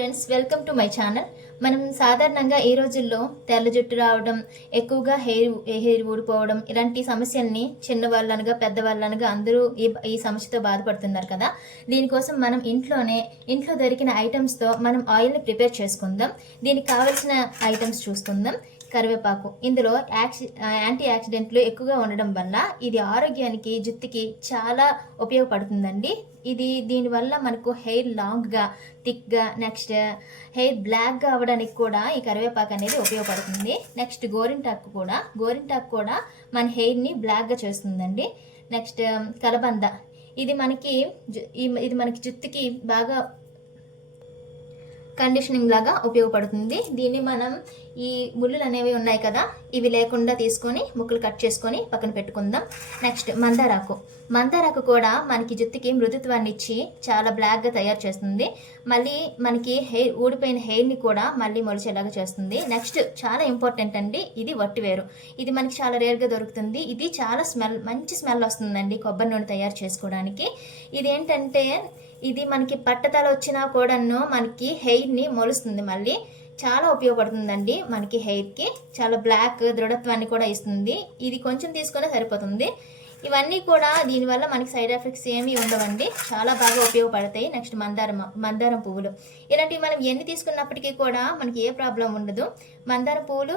Friends, welcome to my channel. మనం సాధారణంగా ఈ రోజుల్లో తెల్ల జుట్టు రావడం, ఎక్కువగా హెయిర్ ఊడిపోవడం ఇలాంటి సమస్యల్ని చిన్నవాళ్ళనగా పెద్దవాళ్ళనగా అందరూ ఈ సమస్యతో బాధపడుతున్నారు కదా. దీనికోసం మనం ఇంట్లో దొరికిన ఐటమ్స్తో మనం ఆయిల్ని ప్రిపేర్ చేసుకుందాం. దీనికి కావాల్సిన ఐటమ్స్ చూసుకుందాం. కరివేపాకు, ఇందులో యాంటీ ఆక్సిడెంట్లు ఎక్కువగా ఉండడం వల్ల ఇది ఆరోగ్యానికి, జుట్టుకి చాలా ఉపయోగపడుతుందండి. దీనివల్ల మనకు హెయిర్ లాంగ్గా, థిక్గా, నెక్స్ట్ హెయిర్ బ్లాక్గా అవ్వడానికి కూడా ఈ కరివేపాకు అనేది ఉపయోగపడుతుంది. నెక్స్ట్ గోరింటాకు కూడా మన హెయిర్ని బ్లాక్గా చేస్తుందండి. నెక్స్ట్ కలబంద, ఇది మనకి జుట్టుకి బాగా కండిషనింగ్ లాగా ఉపయోగపడుతుంది. దీన్ని మనం ఈ ముళ్ళులు అనేవి ఉన్నాయి కదా, ఇవి లేకుండా తీసుకొని ముక్కలు కట్ చేసుకొని పక్కన పెట్టుకుందాం. నెక్స్ట్ మందారాకు కూడా మనకి జుట్టుకి మృదుత్వాన్ని ఇచ్చి చాలా బ్లాక్గా తయారు చేస్తుంది. మళ్ళీ మనకి ఊడిపోయిన హెయిర్ని కూడా మళ్ళీ మొలిచేలాగా చేస్తుంది. నెక్స్ట్ చాలా ఇంపార్టెంట్ అండి, ఇది వట్టివేరు. ఇది మనకి చాలా రేర్గా దొరుకుతుంది. ఇది చాలా మంచి స్మెల్ వస్తుందండి కొబ్బరి నూనె తయారు చేసుకోవడానికి. ఇదేంటంటే ఇది మనకి పట్టతల వచ్చినా కూడాను మనకి హెయిర్ని మొలుస్తుంది. మళ్ళీ చాలా ఉపయోగపడుతుందండి మనకి హెయిర్కి. చాలా బ్లాక్ దృఢత్వాన్ని కూడా ఇస్తుంది. ఇది కొంచెం తీసుకునే సరిపోతుంది. ఇవన్నీ కూడా దీనివల్ల మనకి సైడ్ ఎఫెక్ట్స్ ఏమీ ఉండవండి, చాలా బాగా ఉపయోగపడతాయి. నెక్స్ట్ మందారం పువ్వులు, ఇలాంటివి మనం ఎన్ని తీసుకున్నప్పటికీ కూడా మనకి ఏ ప్రాబ్లం ఉండదు. మందారం పువ్వులు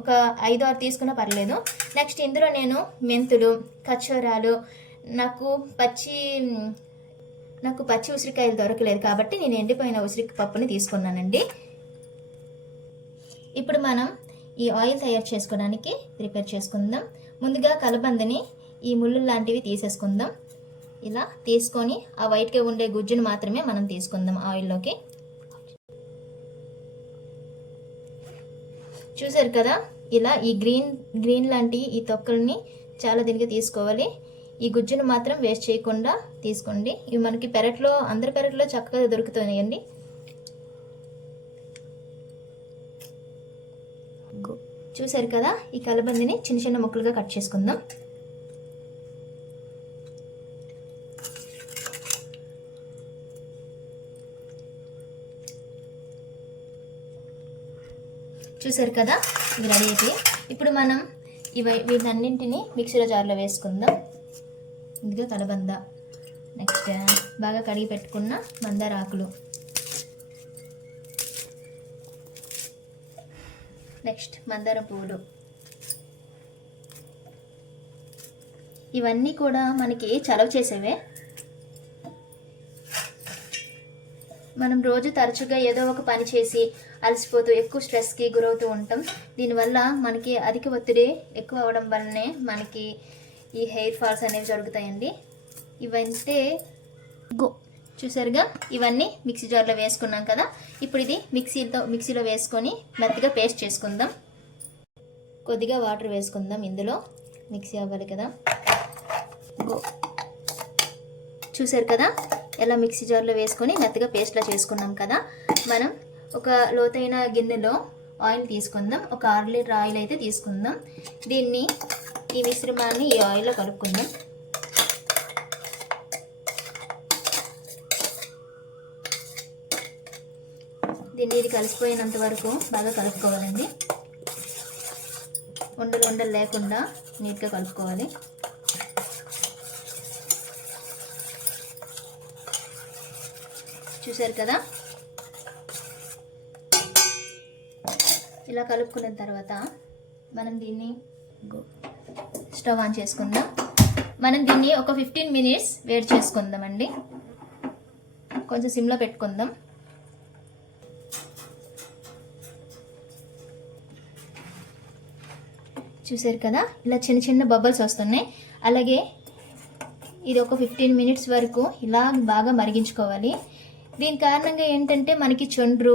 ఒక 5-6 తీసుకున్నా పర్లేదు. నెక్స్ట్ ఇందులో నేను మెంతులు, ఖర్జూరాలు, నాకు పచ్చి ఉసిరికాయలు దొరకలేదు కాబట్టి నేను ఎండిపోయిన ఉసిరి పప్పుని తీసుకున్నానండి. ఇప్పుడు మనం ఈ ఆయిల్ తయారు చేసుకోవడానికి ప్రిపేర్ చేసుకుందాం. ముందుగా కలబందని ఈ ముళ్ళు లాంటివి తీసేసుకుందాం. ఇలా తీసుకొని ఆ వైట్గా ఉండే గుజ్జును మాత్రమే మనం తీసుకుందాం ఆయిల్లోకి. చూసారు కదా, ఇలా ఈ గ్రీన్ లాంటి ఈ తొక్కల్ని చాలా దీనిగా తీసుకోవాలి. ఈ గుజ్జును మాత్రం వేస్ట్ చేయకుండా తీసుకోండి. ఇవి మనకి అందరి పెరట్లో చక్కగా దొరుకుతున్నాయండి. చూసారు కదా, ఈ కలబందిని చిన్న చిన్న ముక్కలుగా కట్ చేసుకుందాం. చూసారు కదా, ఇది రెడీ అయితే ఇప్పుడు మనం వీటన్నింటినీ మిక్సీలో జార్లో వేసుకుందాం. ఇదిగా కలబంద, నెక్స్ట్ బాగా కడిగి పెట్టుకున్న మందార ఆకులు, నెక్స్ట్ మందారం పువ్వులు, ఇవన్నీ కూడా మనకి చలవ చేసేవే. మనం రోజు తరచుగా ఏదో ఒక పని చేసి అలసిపోతూ ఎక్కువ స్ట్రెస్కి గురవుతూ ఉంటాం. దీనివల్ల మనకి అధిక ఒత్తిడి ఎక్కువ అవడం వల్లనే మనకి ఈ హెయిర్ ఫాల్స్ అనేవి జరుగుతాయండి. చూసారుగా, ఇవన్నీ మిక్సీ జార్లో వేసుకున్నాం కదా. ఇప్పుడు ఇది మిక్సీలో వేసుకొని మెత్తగా పేస్ట్ చేసుకుందాం. కొద్దిగా వాటర్ వేసుకుందాం, ఇందులో మిక్సీ అవ్వాలి కదా. చూసారు కదా, ఎలా మిక్సీ జార్లో వేసుకొని మెత్తగా పేస్ట్లా చేసుకున్నాం కదా. మనం ఒక లోతైన గిన్నెలో ఆయిల్ తీసుకుందాం. ఒక 6 లీటర్ ఆయిల్ అయితే తీసుకుందాం. ఈ మిశ్రమాన్ని ఈ ఆయిల్లో కలుపుకుందాం. ఇది కలిసిపోయినంత వరకు బాగా కలుపుకోవాలండి. ఉండలు లేకుండా నీట్గా కలుపుకోవాలి. చూసారు కదా, ఇలా కలుపుకున్న తర్వాత మనం దీన్ని స్టవ్ ఆన్ చేసుకుందాం. మనం దీన్ని ఒక 15 మినిట్స్ వేడి చేసుకుందామండి. కొంచెం సిమ్లో పెట్టుకుందాం. చూసారు కదా, ఇలా చిన్న చిన్న బబుల్స్ వస్తున్నాయి. అలాగే ఇది ఒక 15 మినిట్స్ వరకు ఇలా బాగా మరిగించుకోవాలి. దీని కారణంగా ఏంటంటే మనకి చుండ్రు,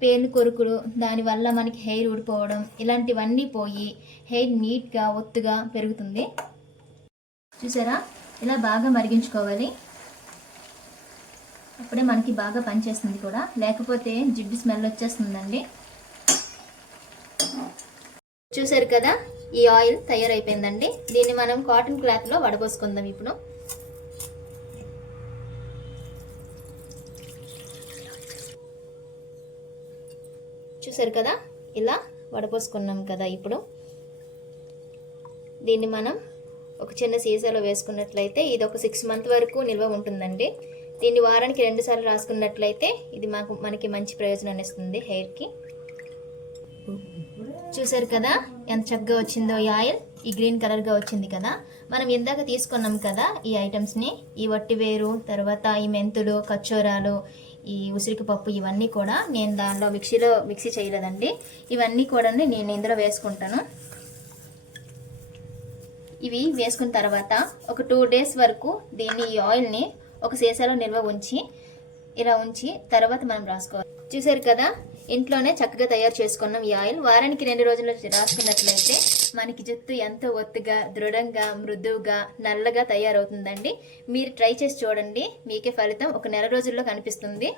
పేను కొరుకులు, దానివల్ల మనకి హెయిర్ ఊడిపోవడం ఇలాంటివన్నీ పోయి హెయిర్ నీట్గా ఒత్తుగా పెరుగుతుంది. చూసారా, ఇలా బాగా మరిగించుకోవాలి. అప్పుడే మనకి బాగా పనిచేస్తుంది కూడా, లేకపోతే జిడ్డు స్మెల్ వచ్చేస్తుందండి. చూసారు కదా, ఈ ఆయిల్ తయారైపోయిందండి. దీన్ని మనం కాటన్ క్లాత్లో వడబోసుకుందాం. ఇప్పుడు చూసారు కదా, ఇలా వడపోసుకున్నాం కదా. ఇప్పుడు దీన్ని మనం ఒక చిన్న సీసాలో వేసుకున్నట్లయితే ఇది ఒక 6 months వరకు నిల్వ ఉంటుందండి. దీన్ని వారానికి 2 సార్లు రాసుకున్నట్లయితే ఇది మనకి మంచి ప్రయోజనాన్ని ఇస్తుంది హెయిర్కి. చూసారు కదా ఎంత చక్కగా వచ్చిందో ఈ ఆయిల్. ఈ గ్రీన్ కలర్గా వచ్చింది కదా. మనం ఇందాక తీసుకున్నాం కదా ఈ ఐటమ్స్ని, ఈ వట్టివేరు, తర్వాత ఈ మెంతులు, కచ్చోరాలు, ఈ ఉసిరికి పప్పు, ఇవన్నీ కూడా నేను దానిలో మిక్సీ చేయలేదండి. ఇవన్నీ కూడా నేను ఇందులో వేసుకుంటాను. ఇవి వేసుకున్న తర్వాత ఒక 2 days వరకు దీన్ని, ఈ ఆయిల్ని ఒక సీసాలో నిల్వ ఉంచి తర్వాత మనం రాసుకోవాలి. చూసారు కదా, ఇంట్లోనే చక్కగా తయారు చేసుకున్నాం ఈ ఆయిల్. వారానికి 2 రోజులు రాసుకున్నట్లయితే మనకి జుట్టు ఎంతో ఒత్తుగా, దృఢంగా, మృదువుగా, నల్లగా తయారవుతుందండి. మీరు ట్రై చేసి చూడండి, మీకే ఫలితం ఒక నెల రోజుల్లో కనిపిస్తుంది.